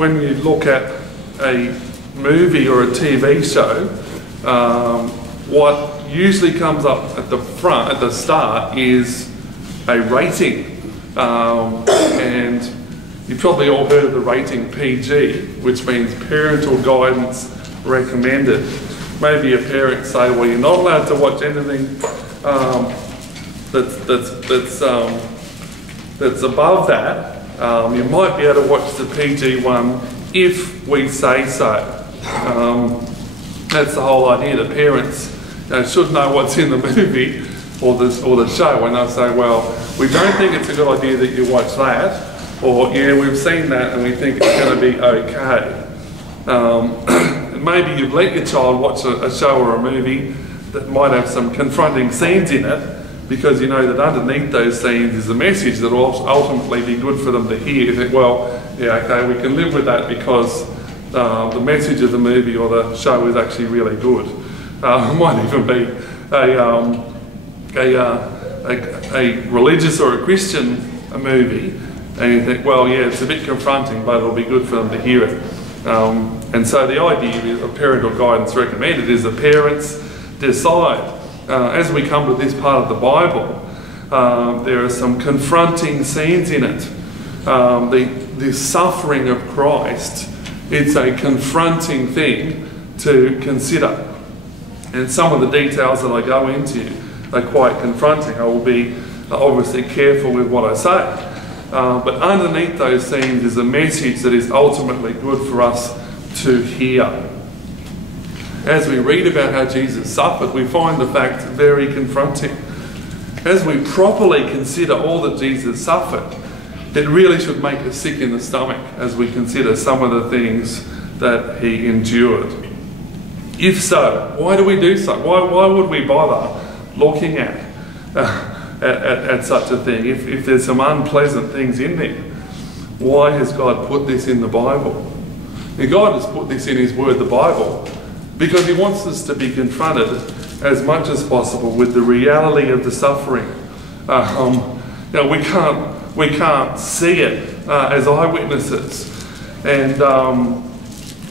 when you look at a movie or a TV show, what usually comes up at the front, at the start, is a rating. And you've probably all heard of the rating PG, which means parental guidance recommended. Maybe a parent say, well, you're not allowed to watch anything that's above that. You might be able to watch the PG one if we say so. That's the whole idea. The parents should know what's in the movie or the show, and they'll say, well, we don't think it's a good idea that you watch that, or yeah, we've seen that and we think it's going to be okay. Maybe you've let your child watch a show or a movie that might have some confronting scenes in it, because you know that underneath those scenes is a message that will ultimately be good for them to hear. You think, well, yeah, okay, we can live with that because the message of the movie or the show is actually really good. It might even be a religious or a Christian movie, and you think, well, yeah, it's a bit confronting, but it'll be good for them to hear it. And so the idea of parental guidance recommended is the parents decide. As we come to this part of the Bible, there are some confronting scenes in it. The suffering of Christ, it's a confronting thing to consider. And some of the details that I go into are quite confronting. I will be obviously careful with what I say. But underneath those scenes is a message that is ultimately good for us to hear. As we read about how Jesus suffered, we find the fact very confronting. As we properly consider all that Jesus suffered, it really should make us sick in the stomach as we consider some of the things that he endured. If so, why do we do so? Why would we bother looking at such a thing if there's some unpleasant things in there? Why has God put this in the Bible? And God has put this in his word, the Bible, because he wants us to be confronted as much as possible with the reality of the suffering. We can't see it as eyewitnesses, and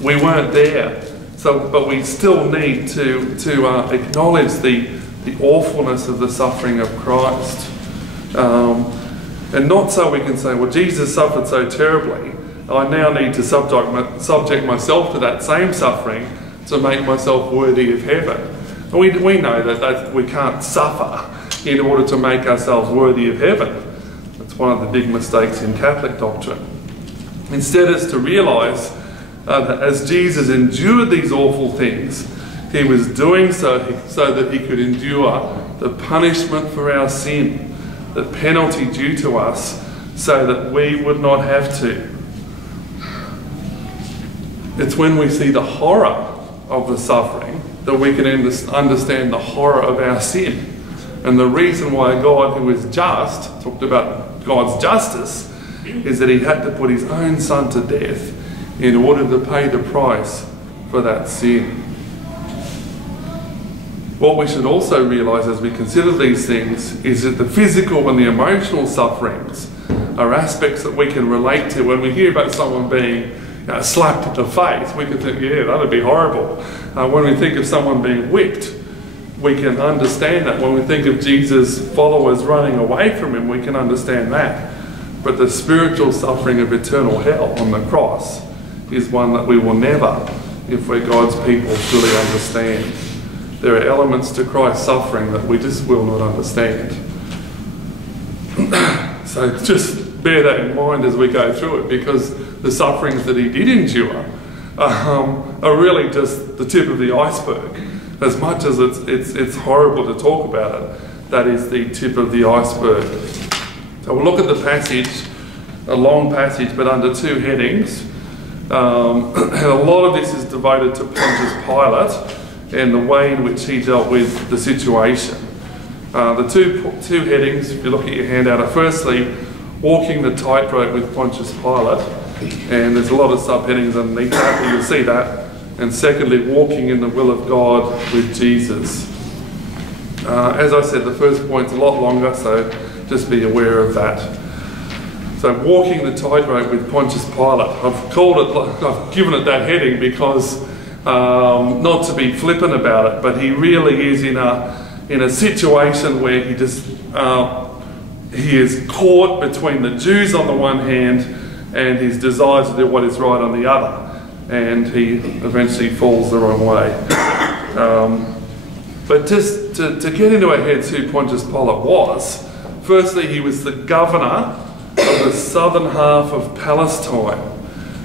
we weren't there. But we still need to acknowledge the awfulness of the suffering of Christ, and not so we can say, well, Jesus suffered so terribly, I now need to subject myself to that same suffering to make myself worthy of heaven. And we know that we can't suffer in order to make ourselves worthy of heaven. That's one of the big mistakes in Catholic doctrine. Instead is to realise that as Jesus endured these awful things, he was doing so that he could endure the punishment for our sin, the penalty due to us, so that we would not have to. It's when we see the horror of the suffering that we can understand the horror of our sin. And the reason why God, who is just, talked about God's justice, is that he had to put his own son to death in order to pay the price for that sin. What we should also realise as we consider these things is that the physical and the emotional sufferings are aspects that we can relate to. When we hear about someone being slapped in the face, we can think, yeah, that'd be horrible. When we think of someone being whipped, we can understand that. When we think of Jesus' followers running away from him, we can understand that. But the spiritual suffering of eternal hell on the cross is one that we will never, if we're God's people, fully understand. There are elements to Christ's suffering that we just will not understand. So just bear that in mind as we go through it, because the sufferings that he did endure are really just the tip of the iceberg. As much as it's horrible to talk about it, that is the tip of the iceberg. So we'll look at the passage, a long passage, but under two headings. And a lot of this is devoted to Pontius Pilate and the way in which he dealt with the situation. The two headings, if you look at your handout, are firstly, walking the tightrope with Pontius Pilate, and there's a lot of subheadings underneath that, but you'll see that. And secondly, walking in the will of God with Jesus. As I said, the first point's a lot longer, so just be aware of that. So walking the tightrope with Pontius Pilate. I've given it that heading because not to be flippant about it, but he really is in a situation where he is caught between the Jews on the one hand and his desire to do what is right on the other, and he eventually falls the wrong way. But just to get into our heads who Pontius Pilate was, firstly he was the governor of the southern half of Palestine.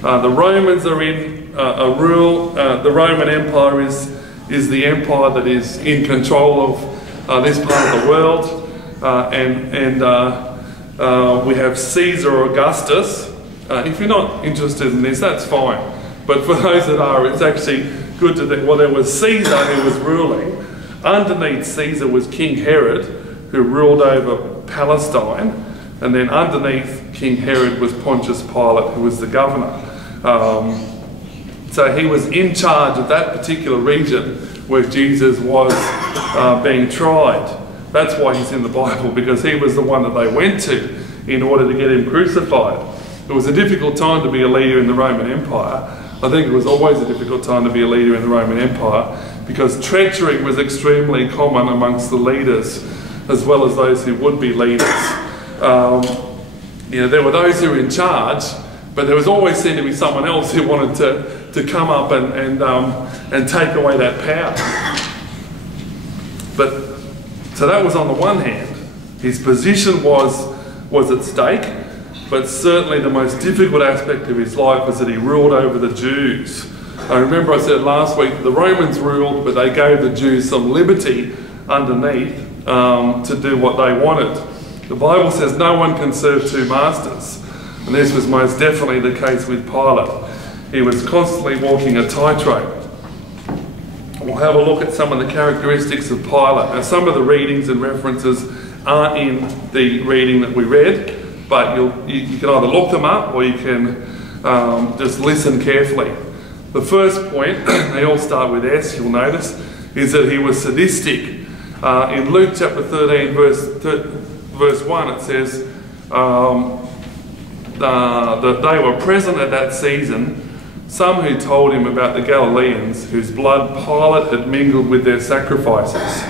The Romans are in rule. The Roman Empire is the empire that is in control of this part of the world, and we have Caesar Augustus. If you're not interested in this, that's fine. But for those that are, it's actually good to think. Well, there was Caesar who was ruling. Underneath Caesar was King Herod, who ruled over Palestine. And then underneath King Herod was Pontius Pilate, who was the governor. So he was in charge of that particular region where Jesus was being tried. That's why he's in the Bible, because he was the one that they went to in order to get him crucified. It was a difficult time to be a leader in the Roman Empire. I think it was always a difficult time to be a leader in the Roman Empire because treachery was extremely common amongst the leaders as well as those who would be leaders. There were those who were in charge, but there was always seen to be someone else who wanted to come up and take away that power. So that was on the one hand. His position was at stake, but certainly the most difficult aspect of his life was that he ruled over the Jews. I remember I said last week the Romans ruled, but they gave the Jews some liberty underneath to do what they wanted. The Bible says no one can serve two masters, and this was most definitely the case with Pilate. He was constantly walking a tightrope. We'll have a look at some of the characteristics of Pilate. Now, some of the readings and references aren't in the reading that we read, but you can either look them up or you can just listen carefully. The first point, they all start with S, you'll notice, is that he was sadistic. In Luke chapter 13, verse 1, it says that they were present at that season, some who told him about the Galileans whose blood Pilate had mingled with their sacrifices.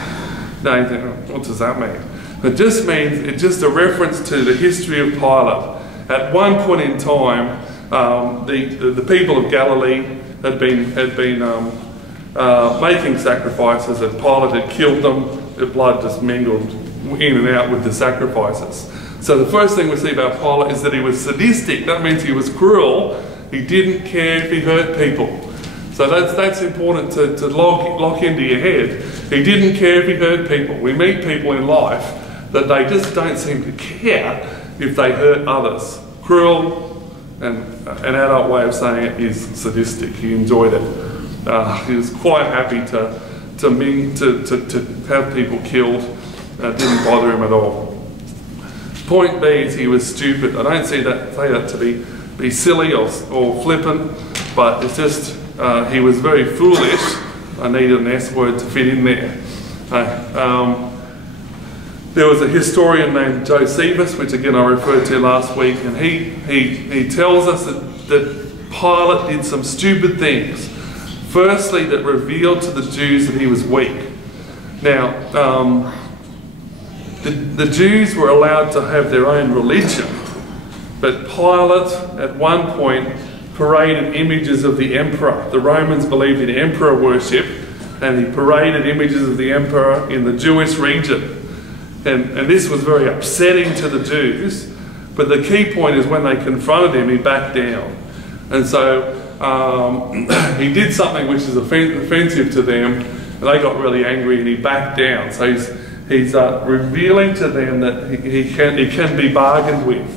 Now you think, oh, what does that mean? It just means, it's just a reference to the history of Pilate. At one point in time, the people of Galilee had been making sacrifices, and Pilate had killed them. The blood just mingled in and out with the sacrifices. So the first thing we see about Pilate is that he was sadistic. That means he was cruel. He didn't care if he hurt people. So that's important to lock into your head. He didn't care if he hurt people. We meet people in life that they just don't seem to care if they hurt others. Cruel, and an adult way of saying it is sadistic. He enjoyed it. He was quite happy to have people killed. It didn't bother him at all. Point B is he was stupid. I don't say that to be silly or flippant, but it's just he was very foolish. I needed an S word to fit in there. There was a historian named Josephus, which again I referred to last week, and he tells us that Pilate did some stupid things. Firstly, that revealed to the Jews that he was weak. Now, the Jews were allowed to have their own religion, but Pilate at one point paraded images of the emperor. The Romans believed in emperor worship, and he paraded images of the emperor in the Jewish region. And this was very upsetting to the Jews, but the key point is when they confronted him, he backed down. And so he did something which is offensive to them, and they got really angry and he backed down. So he's revealing to them that he can be bargained with.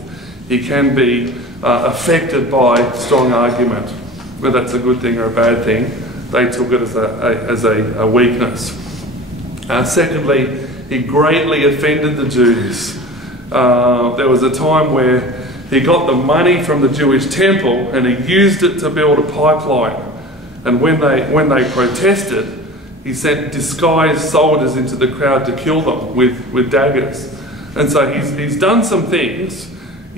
He can be affected by strong argument. Whether that's a good thing or a bad thing, they took it as a weakness. Secondly, he greatly offended the Jews. There was a time where he got the money from the Jewish temple and he used it to build a pipeline. And when they protested, he sent disguised soldiers into the crowd to kill them with daggers. And so he's done some things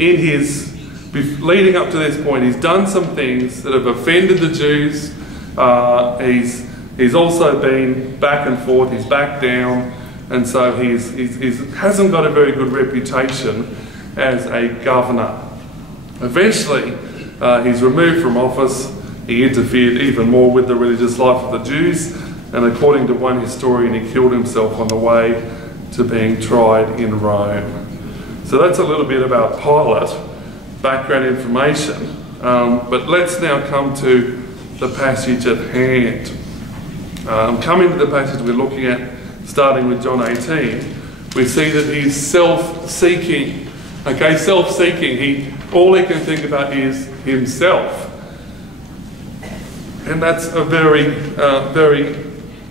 leading up to this point, he's done some things that have offended the Jews. He's also been back and forth, he's backed down, and so he hasn't got a very good reputation as a governor. Eventually, he's removed from office. He interfered even more with the religious life of the Jews, and according to one historian, he killed himself on the way to being tried in Rome. So that's a little bit about Pilate, background information. But let's now come to the passage at hand. Coming to the passage we're looking at, starting with John 18, we see that he's self-seeking. Okay, self-seeking. All he can think about is himself. And that's a very, very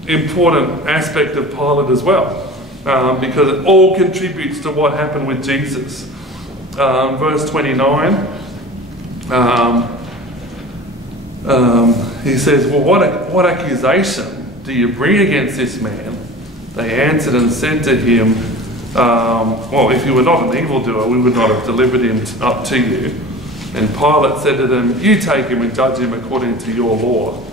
important aspect of Pilate as well, because it all contributes to what happened with Jesus. Verse 29, he says, well, what accusation do you bring against this man? They answered and said to him, well, if you were not an evildoer, we would not have delivered him up to you. And Pilate said to them, you take him and judge him according to your law.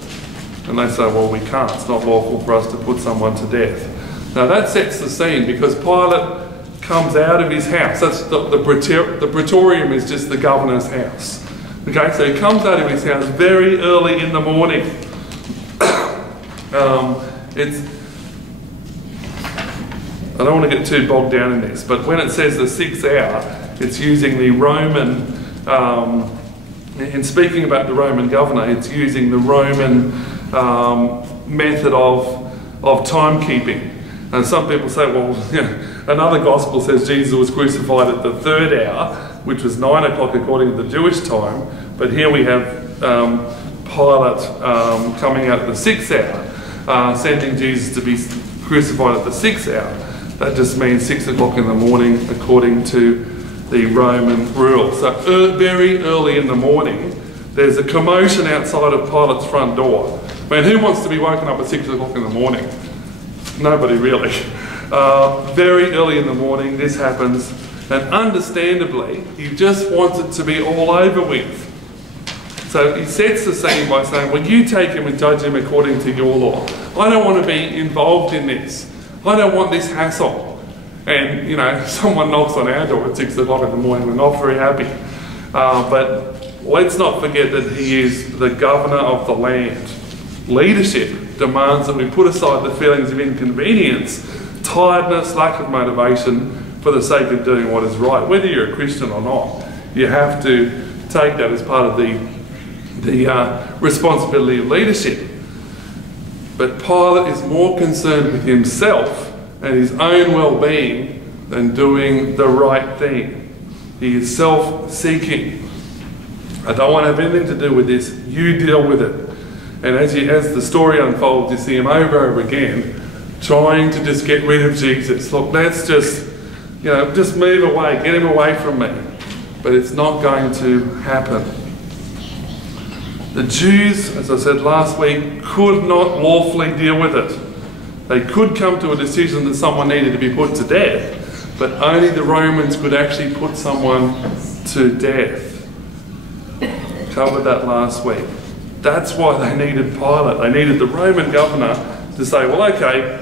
And they say, well, we can't. It's not lawful for us to put someone to death. Now that sets the scene, because Pilate comes out of his house. That's the Praetorium is just the governor's house. Okay, so he comes out of his house very early in the morning. I don't want to get too bogged down in this, but when it says the 6th hour, it's using the Roman, in speaking about the Roman governor, it's using the Roman method of timekeeping. And some people say, well, another gospel says Jesus was crucified at the 3rd hour, which was 9 o'clock according to the Jewish time, but here we have Pilate coming out at the 6th hour, sending Jesus to be crucified at the 6th hour. That just means 6 o'clock in the morning according to the Roman rule. So very early in the morning, there's a commotion outside of Pilate's front door. I mean, who wants to be woken up at 6 o'clock in the morning? Nobody really. Very early in the morning this happens, and understandably he just wants it to be all over with. So he sets the scene by saying, well, you take him and judge him according to your law. I don't want to be involved in this. I don't want this hassle. And, someone knocks on our door at 6 o'clock in the morning. We're not very happy. But let's not forget that he is the governor of the land. Leadership demands that we put aside the feelings of inconvenience, tiredness, lack of motivation for the sake of doing what is right. Whether you're a Christian or not, you have to take that as part of the responsibility of leadership. But Pilate is more concerned with himself and his own well-being than doing the right thing. He is self-seeking. I don't want to have anything to do with this. You deal with it. And as the story unfolds, you see him over and over again trying to just get rid of Jesus. Look, let's just move away, get him away from me. But it's not going to happen. The Jews, as I said last week, could not lawfully deal with it. They could come to a decision that someone needed to be put to death, but only the Romans could actually put someone to death. Covered that last week. That's why they needed Pilate. They needed the Roman governor to say, well, okay,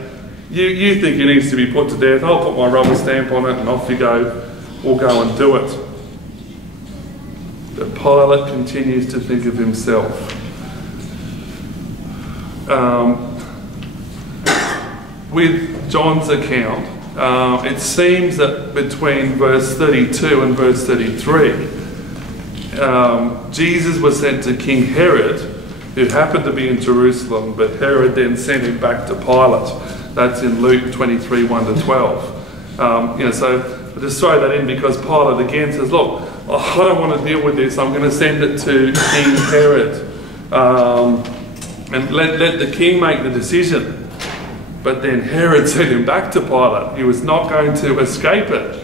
you think he needs to be put to death, I'll put my rubber stamp on it and off you go. We'll go and do it. But Pilate continues to think of himself. With John's account, it seems that between verse 32 and verse 33, Jesus was sent to King Herod, who happened to be in Jerusalem, but Herod then sent him back to Pilate. That's in Luke 23, 1 to 12. So I'll just throw that in because Pilate again says, look, I don't want to deal with this. I'm going to send it to King Herod. And let the king make the decision. But then Herod sent him back to Pilate. He was not going to escape it.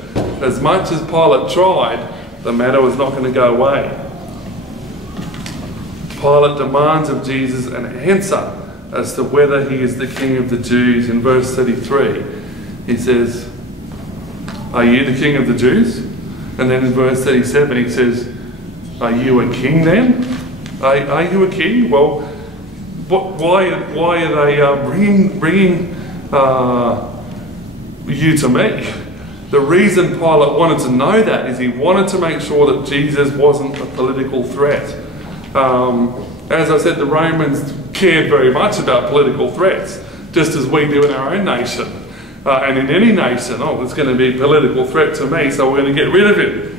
As much as Pilate tried, the matter was not going to go away. Pilate demands of Jesus an answer as to whether he is the king of the Jews. In verse 33, he says, are you the king of the Jews? And then in verse 37 he says, are you a king then? Are you a king? Well, why are they bringing you to me? The reason Pilate wanted to know that is he wanted to make sure that Jesus wasn't a political threat. As I said, the Romans cared very much about political threats, just as we do in our own nation. And in any nation, there's going to be a political threat to me, so we're going to get rid of him.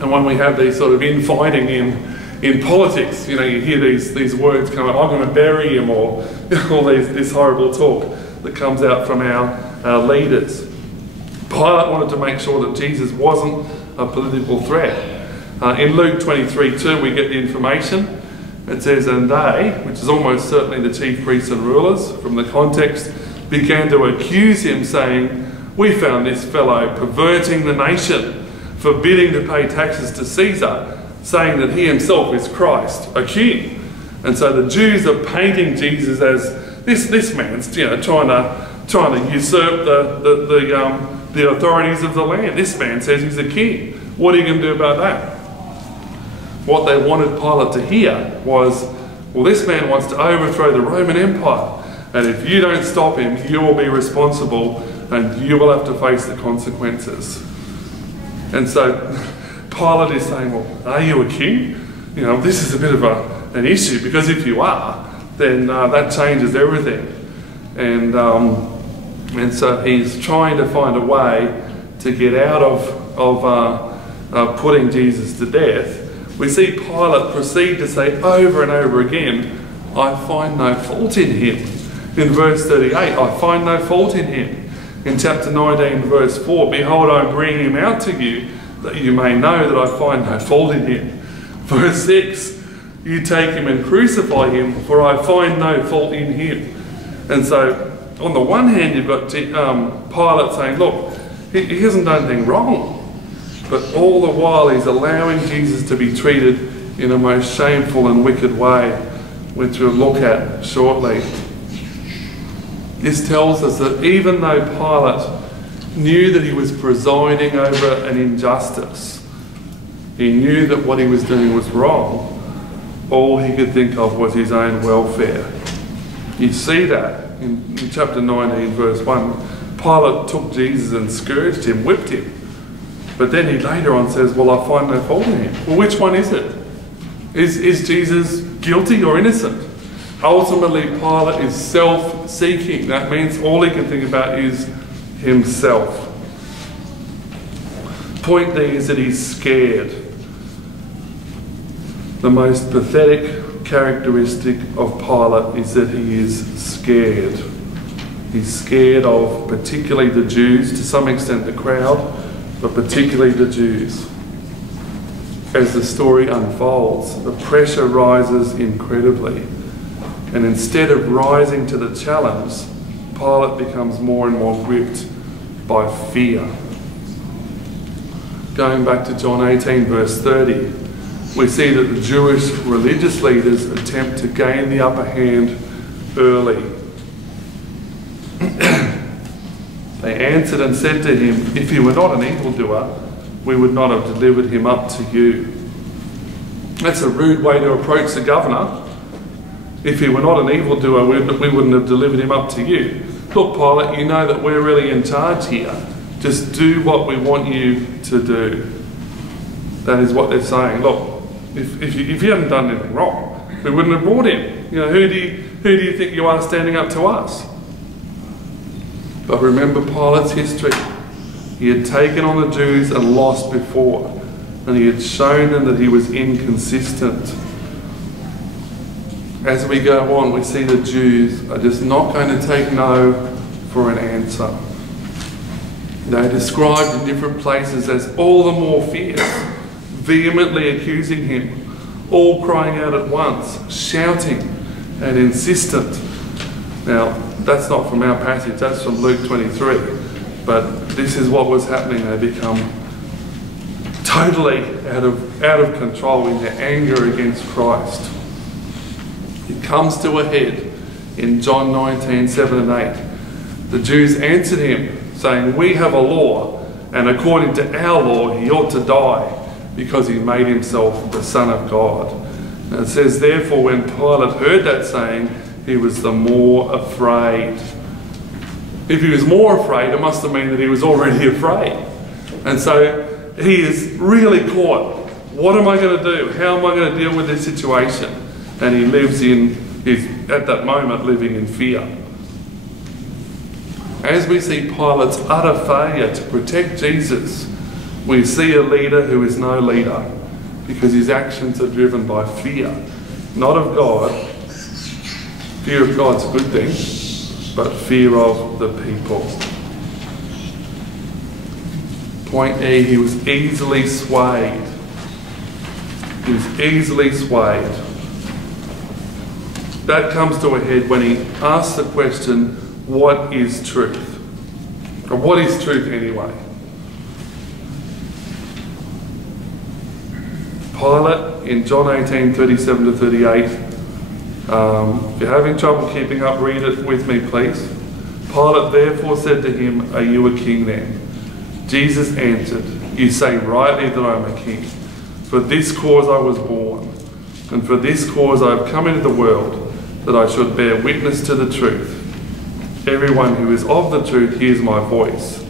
And when we have these sort of infighting in politics, you hear these words come out, I'm going to bury him, or all this horrible talk that comes out from our leaders. Pilate wanted to make sure that Jesus wasn't a political threat. In Luke 23:2 we get the information. It says, and they, which is almost certainly the chief priests and rulers from the context, began to accuse him, saying, we found this fellow perverting the nation, forbidding to pay taxes to Caesar, saying that he himself is Christ, a king. And so the Jews are painting Jesus as this man's trying to usurp the authorities of the land. This man says he's a king. What are you going to do about that? What they wanted Pilate to hear was, well, this man wants to overthrow the Roman Empire, and if you don't stop him, you will be responsible and you will have to face the consequences. And so Pilate is saying, well, are you a king? This is a bit of an issue, because if you are, then that changes everything. And so he's trying to find a way to get out of putting Jesus to death. We see Pilate proceed to say over and over again, I find no fault in him. In verse 38, I find no fault in him. In chapter 19, verse 4, behold, I bring him out to you, that you may know that I find no fault in him. Verse 6, you take him and crucify him, for I find no fault in him. And so, on the one hand, you've got Pilate saying, look, he hasn't done anything wrong. But all the while he's allowing Jesus to be treated in a most shameful and wicked way, which we'll look at shortly. This tells us that even though Pilate knew that he was presiding over an injustice, he knew that what he was doing was wrong, all he could think of was his own welfare. You see that in chapter 19, verse 1. Pilate took Jesus and scourged him, whipped him. But then he later on says, well, I find no fault in him. Well, which one is it? Is Jesus guilty or innocent? Ultimately, Pilate is self-seeking. That means all he can think about is himself. Point there is that he's scared. The most pathetic characteristic of Pilate is that he is scared. He's scared of particularly the Jews, to some extent the crowd, but particularly the Jews. As the story unfolds, the pressure rises incredibly. And instead of rising to the challenge, Pilate becomes more and more gripped by fear. Going back to John 18, verse 30, we see that the Jewish religious leaders attempt to gain the upper hand early. They answered and said to him, if he were not an evildoer, we would not have delivered him up to you. That's a rude way to approach the governor. If he were not an evildoer, we wouldn't have delivered him up to you. Look, Pilate, you know that we're really in charge here. Just do what we want you to do. That is what they're saying. Look, if you hadn't done anything wrong, we wouldn't have brought him. Who do you think you are standing up to us? But remember Pilate's history. He had taken on the Jews and lost before, and he had shown them that he was inconsistent. As we go on, we see the Jews are just not going to take no for an answer. They're described in different places as all the more fierce, vehemently accusing him, all crying out at once, shouting and insistent. Now, that's not from our passage, that's from Luke 23. But this is what was happening. They become totally out of control in their anger against Christ. It comes to a head in John 19, 7 and 8. The Jews answered him, saying, we have a law, and according to our law he ought to die because he made himself the Son of God. And it says, therefore, when Pilate heard that saying, he was the more afraid. If he was more afraid, it must have meant that he was already afraid. And so he is really caught. What am I going to do? How am I going to deal with this situation? And he lives he's at that moment living in fear. As we see Pilate's utter failure to protect Jesus, we see a leader who is no leader because his actions are driven by fear, not of God. Fear of God's a good thing, but fear of the people. Point E, he was easily swayed. He was easily swayed. That comes to a head when he asks the question, what is truth? Or what is truth anyway? Pilate, in John 18, 37 to 38, if you're having trouble keeping up, read it with me, please. Pilate therefore said to him, are you a king then? Jesus answered, you say rightly that I am a king. For this cause I was born, and for this cause I have come into the world, that I should bear witness to the truth. Everyone who is of the truth hears my voice.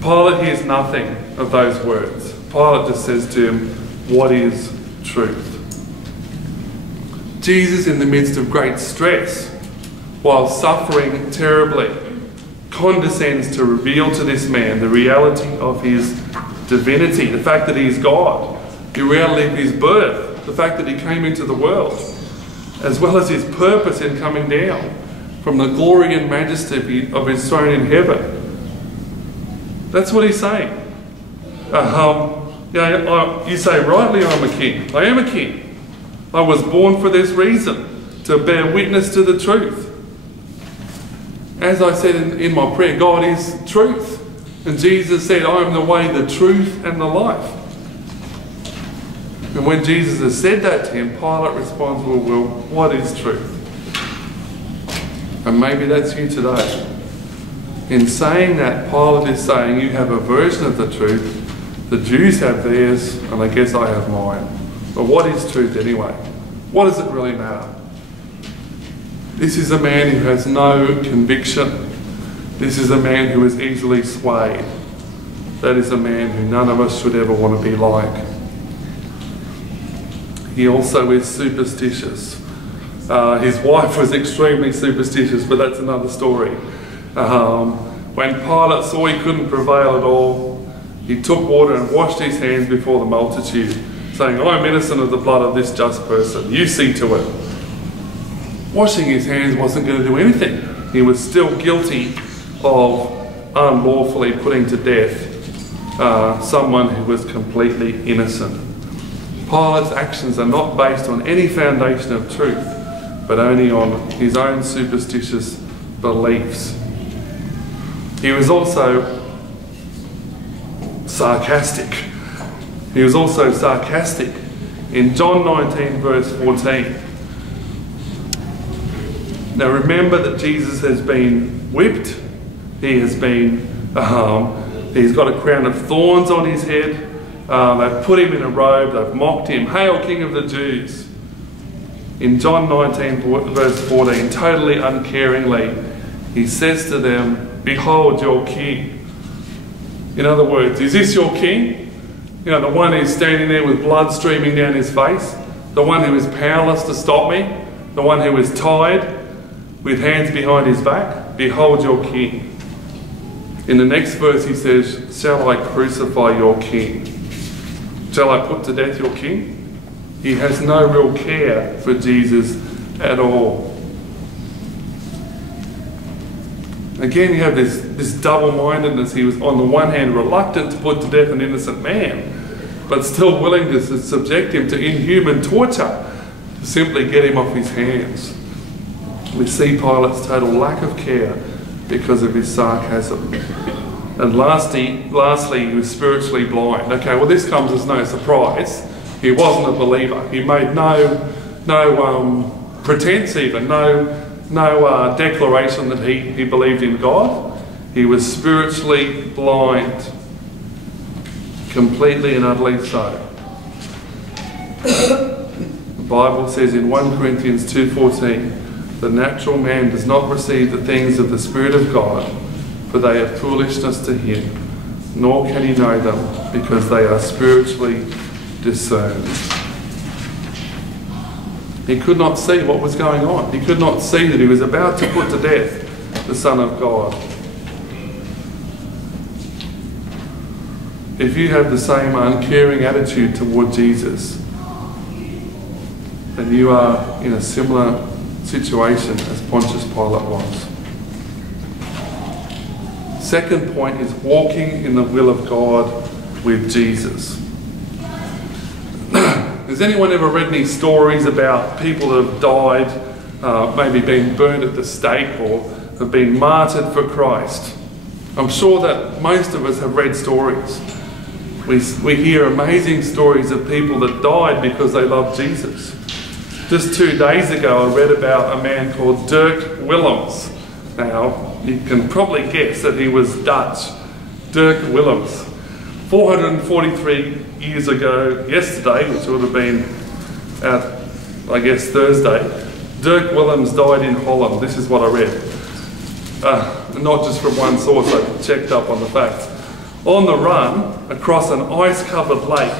Pilate hears nothing of those words. Pilate just says to him, what is truth? Jesus, in the midst of great stress, while suffering terribly, condescends to reveal to this man the reality of his divinity, the fact that he is God, the reality of his birth, the fact that he came into the world, as well as his purpose in coming down from the glory and majesty of his throne in heaven. That's what he's saying. You say rightly I'm a king. I am a king. I was born for this reason, to bear witness to the truth. As I said in my prayer, God is truth. And Jesus said, I am the way, the truth, and the life. And when Jesus has said that to him, Pilate responds, well, what is truth? And maybe that's you today. In saying that, Pilate is saying, you have a version of the truth, the Jews have theirs, and I guess I have mine. But what is truth anyway? What does it really matter? This is a man who has no conviction. This is a man who is easily swayed. That is a man who none of us should ever want to be like. He also is superstitious. His wife was extremely superstitious, but that's another story. When Pilate saw he couldn't prevail at all, he took water and washed his hands before the multitude, saying, I am innocent of the blood of this just person. You see to it. Washing his hands wasn't going to do anything. He was still guilty of unlawfully putting to death someone who was completely innocent. Pilate's actions are not based on any foundation of truth, but only on his own superstitious beliefs. He was also sarcastic. He was also sarcastic. In John 19 verse 14. Now remember that Jesus has been whipped. He has been, he's got a crown of thorns on his head. They've put him in a robe. They've mocked him. Hail, King of the Jews. In John 19 verse 14, totally uncaringly, he says to them, behold your king. In other words, is this your king? You know, the one who's standing there with blood streaming down his face? The one who is powerless to stop me? The one who is tied with hands behind his back? Behold your king. In the next verse he says, shall I crucify your king? Shall I put to death your king? He has no real care for Jesus at all. Again, you have this double-mindedness. He was on the one hand reluctant to put to death an innocent man, but still willing to subject him to inhuman torture to simply get him off his hands. We see Pilate's total lack of care because of his sarcasm. And lastly, he was spiritually blind. Okay, well this comes as no surprise. He wasn't a believer. He made no pretense even, no declaration that he believed in God. He was spiritually blind, completely and utterly so. The Bible says in 1 Corinthians 2:14, the natural man does not receive the things of the Spirit of God, for they are foolishness to him, nor can he know them, because they are spiritually discerned. He could not see what was going on. He could not see that he was about to put to death the Son of God. If you have the same uncaring attitude toward Jesus, then you are in a similar situation as Pontius Pilate was. Second point is walking in the will of God with Jesus. Has anyone ever read any stories about people that have died, maybe been burned at the stake or have been martyred for Christ? I'm sure that most of us have read stories. We hear amazing stories of people that died because they loved Jesus. Just 2 days ago I read about a man called Dirk Willems. Now, you can probably guess that he was Dutch. Dirk Willems. 443 years ago, yesterday, which would have been, I guess, Thursday, Dirk Willems died in Holland. This is what I read. Not just from one source, I checked up on the facts. On the run across an ice-covered lake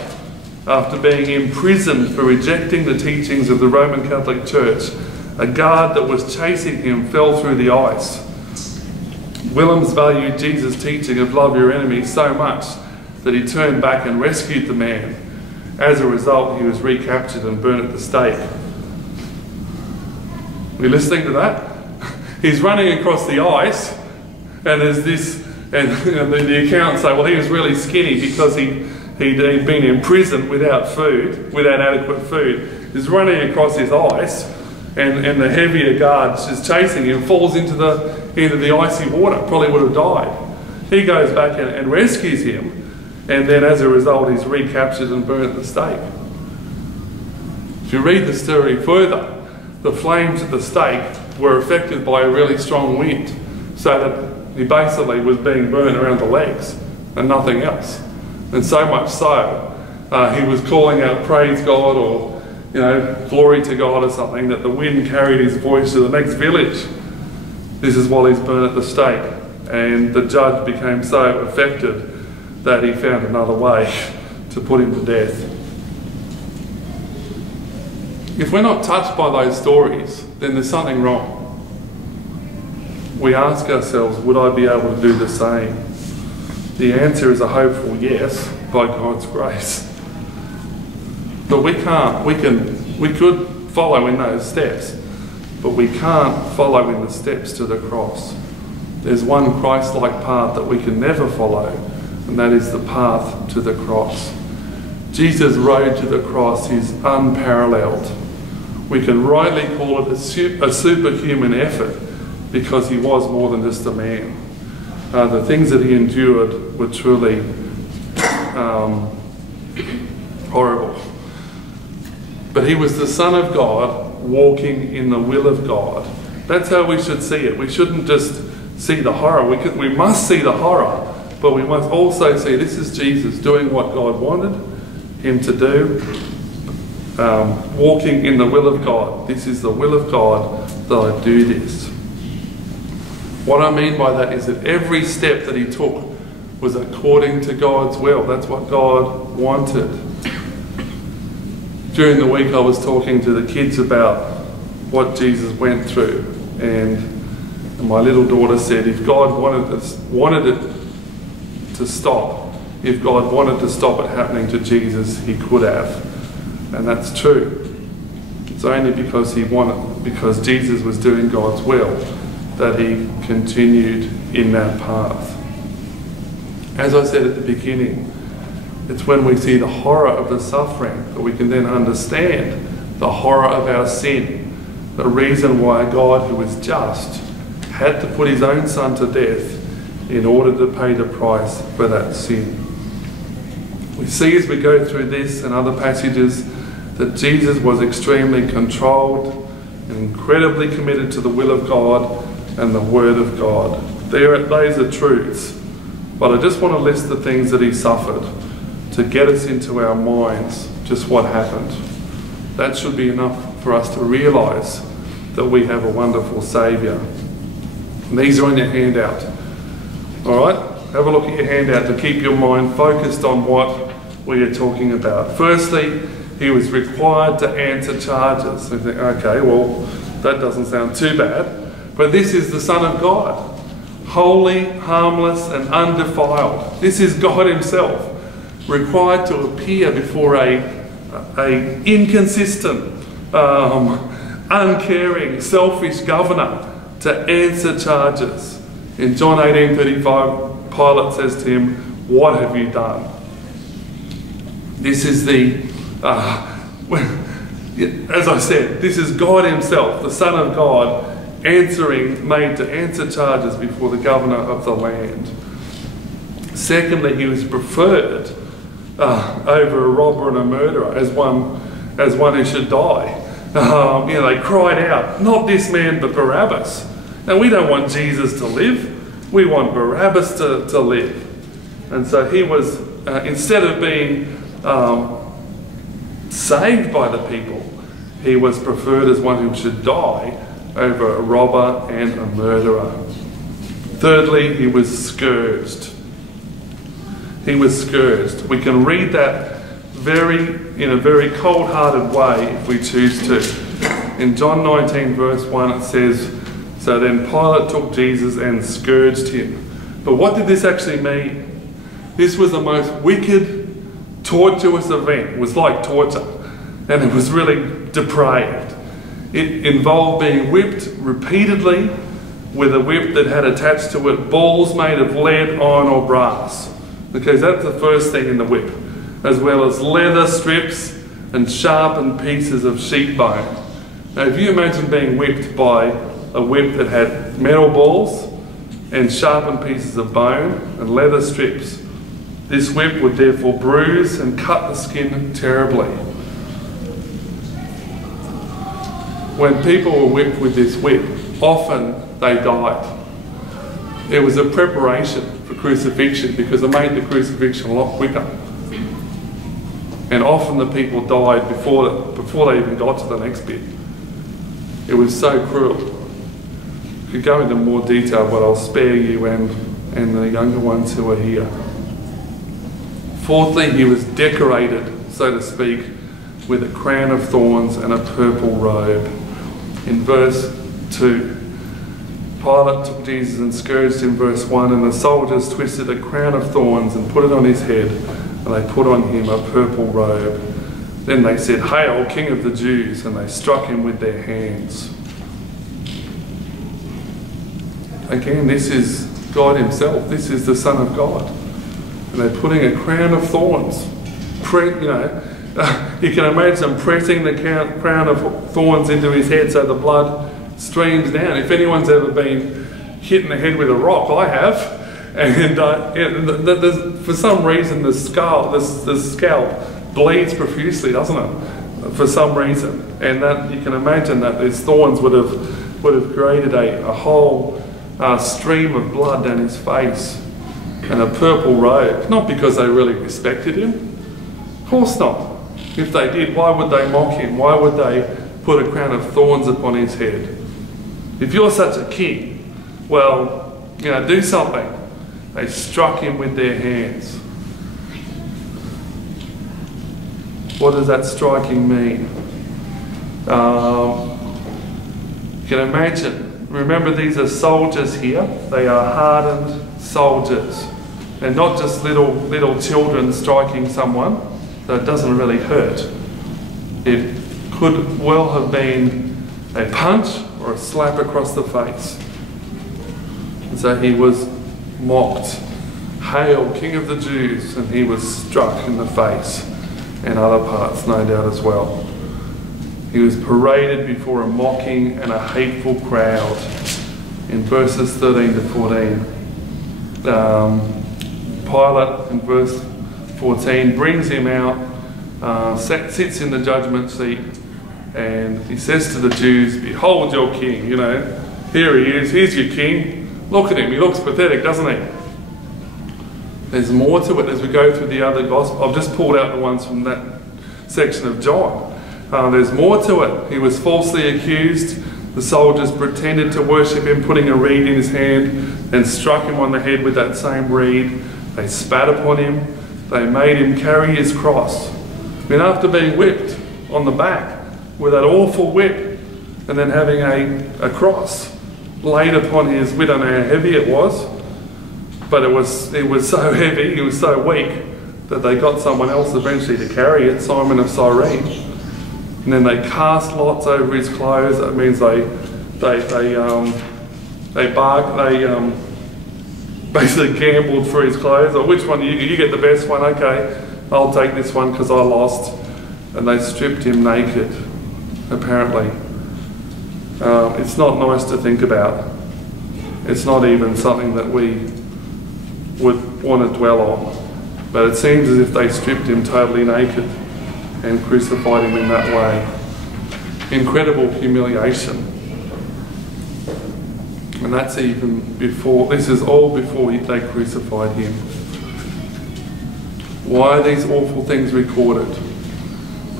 after being imprisoned for rejecting the teachings of the Roman Catholic Church, a guard that was chasing him fell through the ice. Willems valued Jesus' teaching of love your enemies so much that he turned back and rescued the man. As a result, he was recaptured and burnt at the stake. Are you listening to that? He's running across the ice, and there's this, and the accounts say, well, he was really skinny because he'd been imprisoned without food, without adequate food. He's running across this ice, and the heavier guard is chasing him, falls into the icy water, probably would have died. He goes back and rescues him, and then as a result he's recaptured and burnt at the stake. If you read the story further, the flames at the stake were affected by a really strong wind, so that he basically was being burnt around the legs and nothing else. And so much so, he was calling out praise God or, glory to God or something, that the wind carried his voice to the next village. This is while he's burnt at the stake. And the judge became so affected that he found another way to put him to death. If we're not touched by those stories, then there's something wrong. We ask ourselves, would I be able to do the same? The answer is a hopeful yes, by God's grace. But we can't. We could follow in those steps, but we can't follow in the steps to the cross. There's one Christ-like path that we can never follow, and that is the path to the cross. Jesus' road to the cross is unparalleled. We can rightly call it a superhuman effort because he was more than just a man. The things that he endured were truly horrible. But he was the Son of God walking in the will of God. That's how we should see it. We shouldn't just see the horror. We must see the horror, but we must also see this is Jesus doing what God wanted him to do, walking in the will of God. This is the will of God that I do this. What I mean by that is that every step that he took was according to God's will. That's what God wanted. During the week I was talking to the kids about what Jesus went through, and my little daughter said if God wanted it to stop, if God wanted to stop it happening to Jesus, he could have. And that's true. It's only because because Jesus was doing God's will that he continued in that path. As I said at the beginning, it's when we see the horror of the suffering that we can then understand the horror of our sin, the reason why God, who is just, had to put his own Son to death in order to pay the price for that sin. We see as we go through this and other passages that Jesus was extremely controlled and incredibly committed to the will of God and the Word of God. Those are truths. But I just want to list the things that he suffered to get us into our minds just what happened. That should be enough for us to realise that we have a wonderful Saviour. And these are on your handout. Alright? Have a look at your handout to keep your mind focused on what we are talking about. Firstly, he was required to answer charges. We think, okay, well, that doesn't sound too bad. But this is the Son of God. Holy, harmless and undefiled. This is God himself, required to appear before a inconsistent, uncaring, selfish governor to answer charges. In John 18:35, Pilate says to him, "What have you done?" This is as I said, this is God himself, the Son of God, made to answer charges before the governor of the land. Secondly, he was preferred over a robber and a murderer as one who should die. They cried out, "Not this man, but Barabbas." Now, we don't want Jesus to live. We want Barabbas to live. And so he was, instead of being saved by the people, he was preferred as one who should die over a robber and a murderer. Thirdly, he was scourged. He was scourged. We can read that in a very cold-hearted way if we choose to. In John 19 verse 1 it says, "So then Pilate took Jesus and scourged him." But what did this actually mean? This was the most wicked, tortuous event. It was like torture, and it was really depraved. It involved being whipped repeatedly with a whip that had attached to it balls made of lead, iron or brass. Because that's the first thing in the whip, as well as leather strips and sharpened pieces of sheep bone. Now if you imagine being whipped by a whip that had metal balls and sharpened pieces of bone and leather strips, this whip would therefore bruise and cut the skin terribly. When people were whipped with this whip, often they died. It was a preparation for crucifixion because it made the crucifixion a lot quicker. And often the people died before they even got to the next bit. It was so cruel. I could go into more detail, but I'll spare you and the younger ones who are here. Fourthly, he was decorated, so to speak, with a crown of thorns and a purple robe. In verse 2, Pilate took Jesus and scourged him, verse 1, and the soldiers twisted a crown of thorns and put it on his head, and they put on him a purple robe. Then they said, "Hail, King of the Jews," and they struck him with their hands. Again, this is God himself. This is the Son of God. And they're putting a crown of thorns. You can imagine them pressing the crown of thorns into his head so the blood streams down. If anyone's ever been hit in the head with a rock, I have. And for some reason the scalp bleeds profusely, doesn't it? For some reason. And that you can imagine that these thorns would have created a whole stream of blood down his face. And a purple robe. Not because they really respected him. Of course not. If they did, why would they mock him? Why would they put a crown of thorns upon his head? If you're such a king, well, do something. They struck him with their hands. What does that striking mean? You can imagine. Remember, these are soldiers here. They are hardened soldiers. And not just little children striking someone, so it doesn't really hurt. It could well have been a punch or a slap across the face. And so he was mocked. "Hail, King of the Jews," and he was struck in the face and other parts, no doubt, as well. He was paraded before a mocking and a hateful crowd. In verses 13 to 14, Pilate, in verse 14, brings him out, sits in the judgment seat, and he says to the Jews, "Behold your king," here he is, here's your king, Look at him, he looks pathetic, doesn't he? There's more to it as we go through the other gospel. I've just pulled out the ones from that section of John. There's more to it. He was falsely accused. The soldiers pretended to worship him, putting a reed in his hand, and struck him on the head with that same reed. They spat upon him. They made him carry his cross. And after being whipped on the back with that awful whip, and then having a cross laid upon his, we don't know how heavy it was, but it was so heavy, he was so weak, that they got someone else eventually to carry it, Simon of Cyrene. And then they cast lots over his clothes. That means they basically gambled for his clothes. Or which one, you get the best one, okay, I'll take this one because I lost. And they stripped him naked, apparently. It's not nice to think about. It's not even something that we would want to dwell on. But it seems as if they stripped him totally naked and crucified him in that way. Incredible humiliation. And that's even before, this is all before they crucified him. Why are these awful things recorded?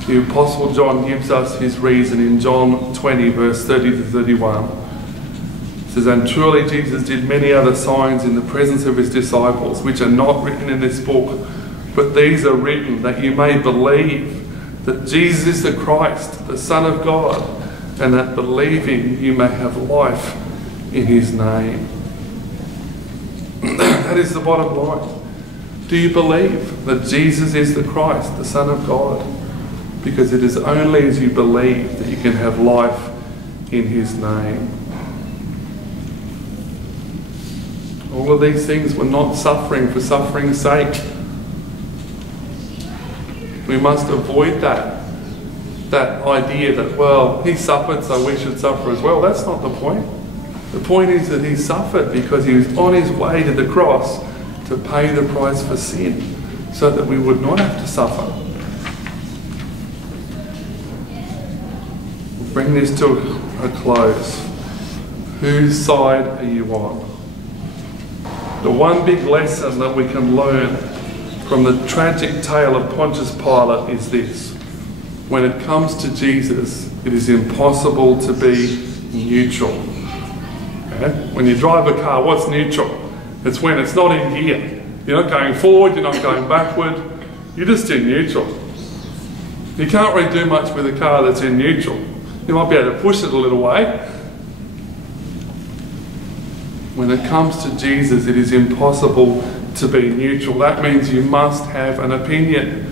The Apostle John gives us his reason in John 20 verse 30 to 31. It says, "And truly Jesus did many other signs in the presence of his disciples, which are not written in this book, but these are written that you may believe that Jesus is the Christ, the Son of God, and that believing you may have life in his name." That is the bottom line. Do you believe that Jesus is the Christ, the Son of God? Because it is only as you believe that you can have life in his name. All of these things were not suffering for suffering's sake. We must avoid that idea that, well, he suffered so we should suffer as well. That's not the point. The point is that he suffered because he was on his way to the cross to pay the price for sin so that we would not have to suffer. We'll bring this to a close. Whose side are you on? The one big lesson that we can learn from the tragic tale of Pontius Pilate is this: when it comes to Jesus, it is impossible to be neutral. Okay? When you drive a car, what's neutral? It's when it's not in gear. You're not going forward, you're not going backward, you're just in neutral. You can't really do much with a car that's in neutral. You might be able to push it a little way. When it comes to Jesus, it is impossible to be neutral. That means you must have an opinion.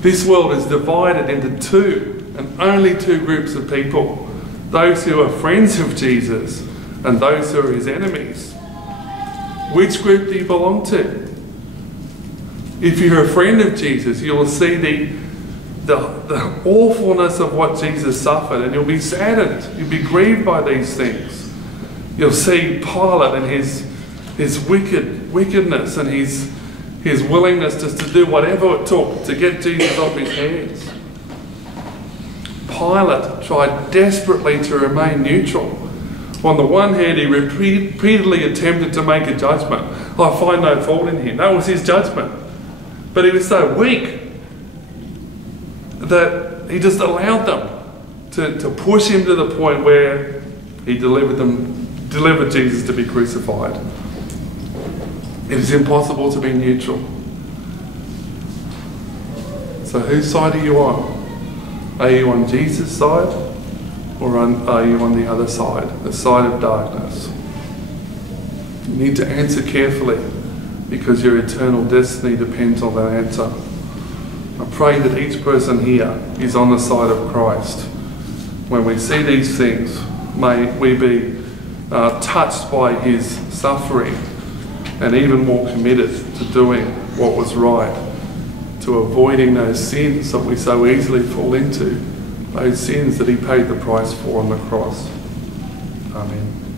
This world is divided into two, and only two groups of people: those who are friends of Jesus and those who are his enemies. Which group do you belong to? If you're a friend of Jesus, you'll see the awfulness of what Jesus suffered, and you'll be saddened, you'll be grieved by these things. You'll see Pilate and his wickedness and his willingness just to do whatever it took to get Jesus off his hands. Pilate tried desperately to remain neutral. On the one hand, he repeatedly attempted to make a judgment. I find no fault in him. That was his judgment. But he was so weak that he just allowed them to push him to the point where he delivered Jesus to be crucified. It is impossible to be neutral. So whose side are you on? Are you on Jesus' side, or are you on the other side, the side of darkness? You need to answer carefully, because your eternal destiny depends on that answer. I pray that each person here is on the side of Christ. When we see these things, may we be touched by his suffering and even more committed to doing what was right, to avoiding those sins that we so easily fall into, those sins that he paid the price for on the cross. Amen.